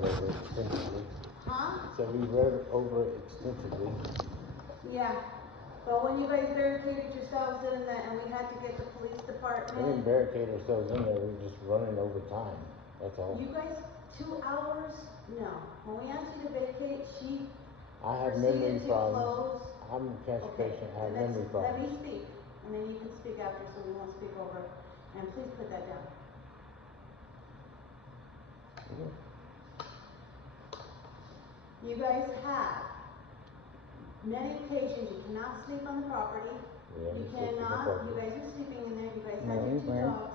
read over extensively. Huh? So we read over extensively. Yeah. But when you guys barricaded yourselves in that, and we had to get the police department. We didn't barricade ourselves in there, we were just running over time. That's all. You guys, 2 hours? No. When we asked you to vacate, she I have memory proceeded to problems. close. I'm a cancer patient, I have memory Let problems. me speak, and then you can speak after, so we won't speak over. And please put that down. You guys have many occasions you cannot sleep on the property. Yeah, You cannot, you guys are sleeping in there, you guys No, have we your 2 weren't. dogs.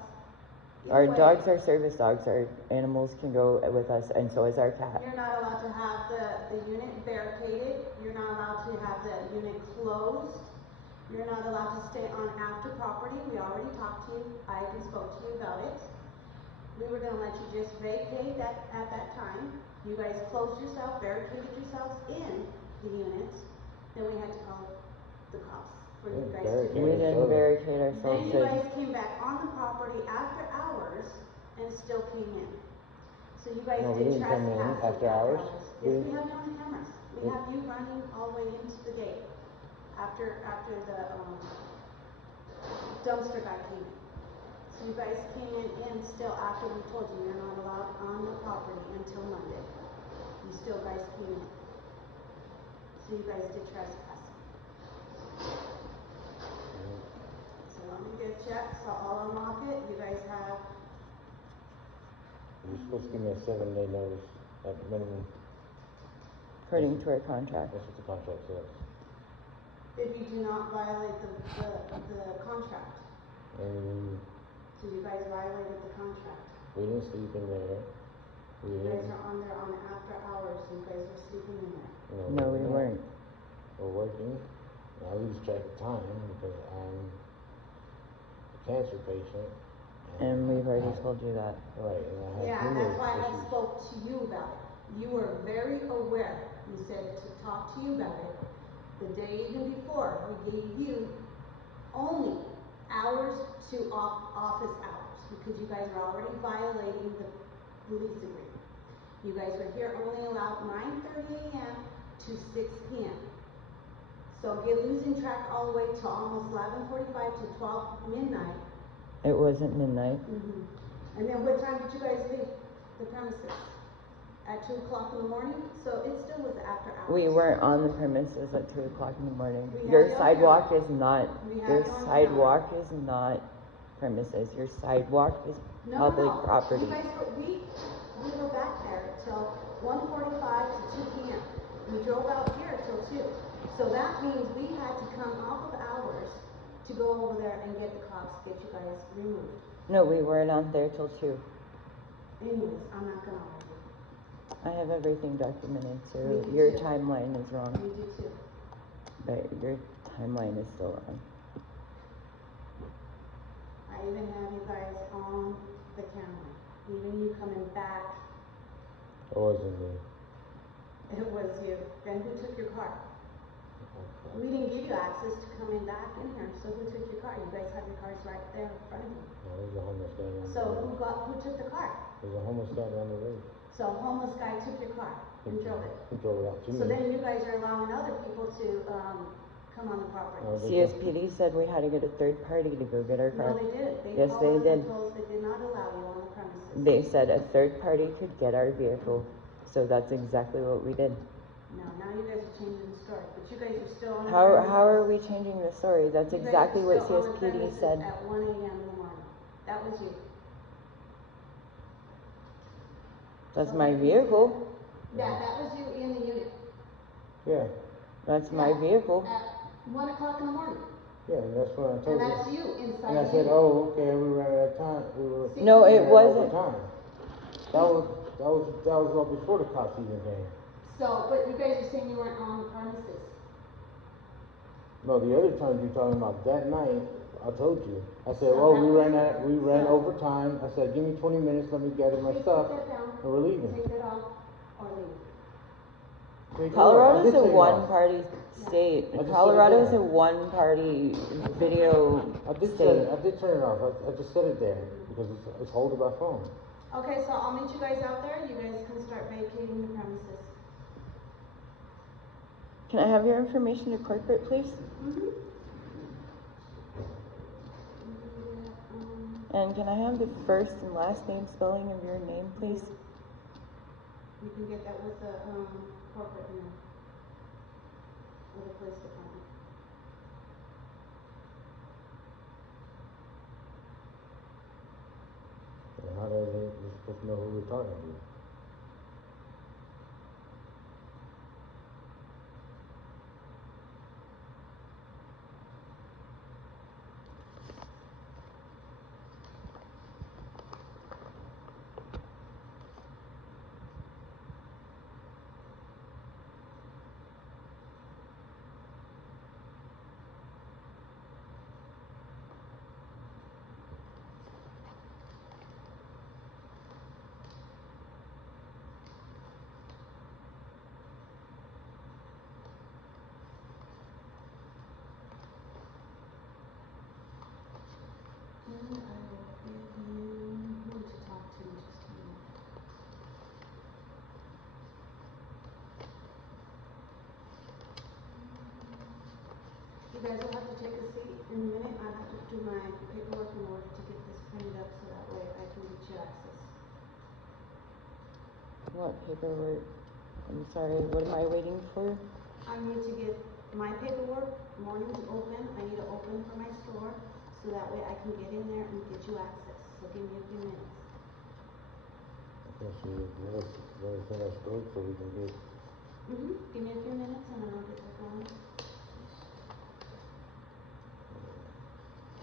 Our Either way, dogs are service dogs. Our animals can go with us, and so is our cat. you're not allowed to have the unit barricaded. You're not allowed to have the unit closed. You're not allowed to stay on after property. We already talked to you. I even spoke to you about it. We were gonna let you just vacate that at that time. You guys closed yourself, barricaded yourselves in the unit. Then we had to call the cops for you guys to We vacate. didn't barricade Then ourselves you in. guys came back on the property after hours and still came in. So you guys No, we did didn't come in trespass after hours. Yes, we have you on the cameras. We have you running all the way into the gate after the dumpster guy came in. So you guys came in still after we told you you're not allowed on the property until Monday. You still guys came in. So you guys did trespassing. So let me get checked, so I'll unlock it. You guys have, You're supposed to give me a 7-day notice at minimum. According to our contract. That's what the contract says. if you do not violate the contract. And So you guys violated the contract. we didn't sleep in there. You guys are on there on after hours, you guys are sleeping in there. No, we weren't. We're working. I lose track of time because I'm a cancer patient. And we've already told you that. Right, and I have Yeah, numerous that's why I issues. spoke to you about it. You were very aware. You said to talk to you about it. The day even before, we gave you only hours to office hours because you guys are already violating the lease agreement. You guys were here only allowed 9:30 a.m. to 6 p.m. So you're losing track all the way to almost 11:45 to 12 midnight. It wasn't midnight. And then what time did you guys leave the premises? At 2 o'clock in the morning? So it still was after hours. We weren't on the premises at 2 o'clock in the morning. We Your have you on sidewalk camera. is not. We have Your you on sidewalk is not premises. Your sidewalk is public property. You guys we were back there till 1:45 to 2 p.m. We drove out here till 2. So that means we had to come off of hours to go over there and get the cops, get you guys removed. No, we weren't out there till 2. Anyways, I'm not gonna argue. I have everything documented, so Me too. your timeline is wrong. We do too. But your timeline is still wrong. I even have you guys on the camera. Even you coming back, It wasn't me. it was you. Then who took your car? We didn't give you access to coming back in here, so who took your car? You guys have your cars right there in front of you. No, there's a homeless guy down So the road. who took the car? There's a homeless guy down the road. So a homeless guy took your car and drove it. He drove it out to me. So then you guys are allowing other people to come on the property. CSPD said we had to get a third party to go get our car. No, they did. Yes, they did. They did not allow you on the premises. They said a third party could get our vehicle. So that's exactly what we did. No, now you guys are changing the story, but you guys are still on the How premises. are we changing the story? That's You guys exactly are what still on the CSPD premises said. At 1 a.m. in the morning. That was you. That's my vehicle. Yeah, that was you in the unit. Yeah, That's my vehicle. At 1 o'clock in the morning. yeah, that's what I And told you. that's you inside And I the said, unit. oh, okay, we ran out of time. No, we it ran wasn't. over time. That was all before the cops even came. So, but you guys are saying you weren't on the premises. No, the other times you're talking about that night, I told you. I said, So oh, that we was- ran so- over time. I said, give me 20 minutes, let me gather my Please stuff, Take that down. and we're leaving. Take that off or leave. Take it off. I Colorado's did a take it off. one-party state. I just Colorado is said it a there. one-party video I did state. turn it off. I just said it there because it's holding my phone. Okay, so I'll meet you guys out there. You guys can start vacating the premises. Can I have your information to corporate, please? And can I have the first and last name spelling of your name, please? You can get that with the corporate name of the police department. And how does they supposed to know who we're talking to? And I will give you who to talk to in just a minute. You guys will have to take a seat in a minute. I have to do my paperwork in order to get this printed up so that way I can get you access. What paperwork? I'm sorry, what am I waiting for? I need to get my paperwork, morning to open. I need to open for my store so that way I can get in there and get you access. So give me a few minutes. Okay, so let us finish stored so we can get. Give me a few minutes and then I'll get that going.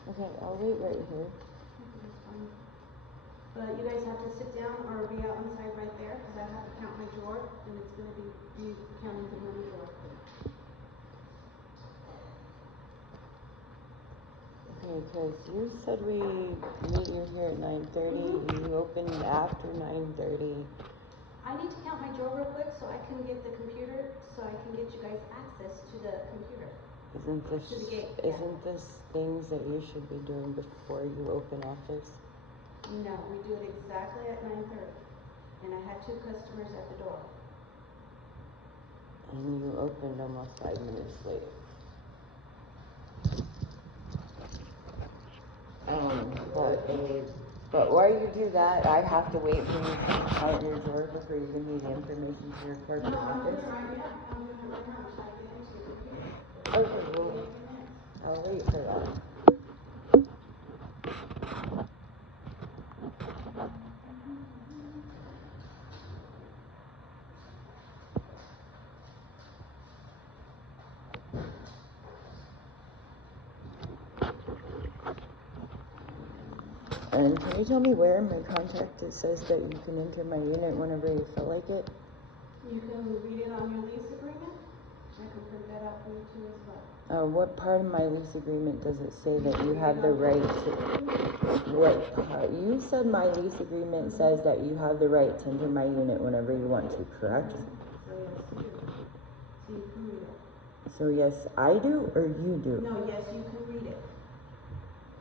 Okay, I'll wait right here. Okay, that's fine. But you guys have to sit down or be out inside right there because I have to count my drawer and it's going to be me counting the money drawer. Okay, because you said we meet you here at 9:30. You opened after 9:30. I need to count my drawer real quick so I can get the computer, so I can get you guys access to the computer. Isn't this To the gate, yeah. isn't this things that you should be doing before you open office? No, we do it exactly at 9:30. And I had 2 customers at the door. And you opened almost 5 minutes late. But while you do that, I have to wait for you to count your drawer before you give me the information to your corporate No, I'm doing office. it right now. I'm doing it right now. I'm trying to get into the computer. Okay, Give well, me a few minutes. I'll wait for that. And can you tell me where in my contract it says that you can enter my unit whenever you feel like it? You can read it on your lease agreement. I can print that out for you too as well. What part of my lease agreement does it say that you have the right to? What part? You said my lease agreement says that you have the right to enter my unit whenever you want to, correct? So yes, you do. So you can read it. So yes, I do or you do? No, yes, you can read it.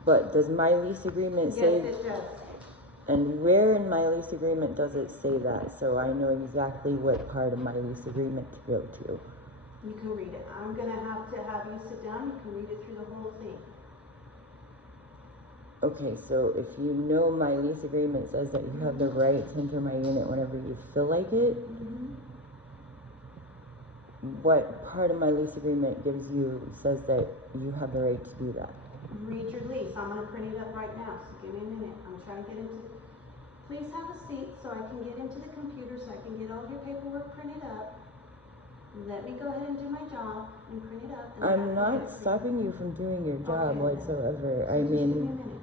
But does my lease agreement say? Yes, it does. And where in my lease agreement does it say that? So I know exactly what part of my lease agreement to go to. You can read it. I'm going to have you sit down. You can read it through the whole thing. Okay, so if you know my lease agreement says that you have the right to enter my unit whenever you feel like it, what part of my lease agreement says that you have the right to do that? Read your lease. I'm going to print it up right now. So give me a minute. I'm trying to get into. Please have a seat so I can get into the computer so I can get all your paperwork printed up. Let me go ahead and do my job and print it up. And I'm not stopping you from doing your job whatsoever. So I just give me a mean, minute.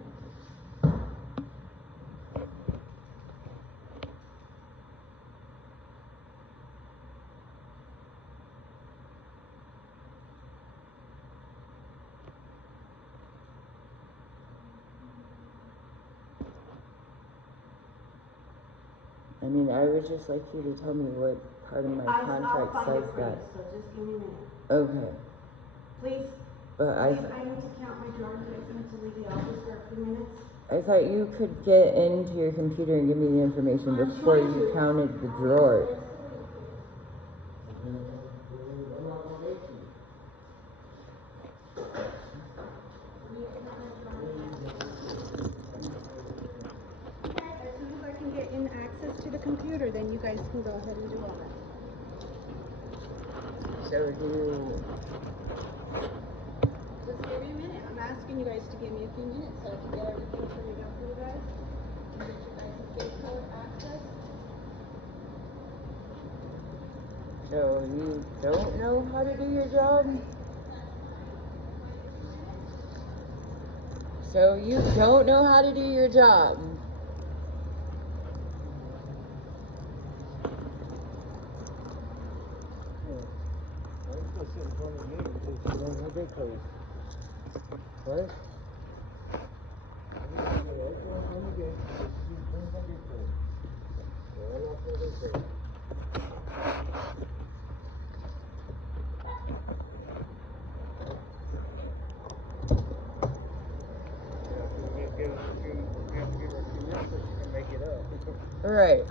I would just like you to tell me what part of my contract I'll find says it for that. you, so just give me a minute. Okay. Please, But I need to count my drawer. You guys need to leave the office for a few minutes. I thought you could get into your computer and give me the information before you counted the drawers. As soon as I can get in access to the computer, then you guys can go ahead and do all that. So do you... Just give me a minute. I'm asking you guys to give me a few minutes so I can get everything figured out for you guys. And get you guys a gate code access. So you don't know how to do your job? So you don't know how to do your job? What? Right.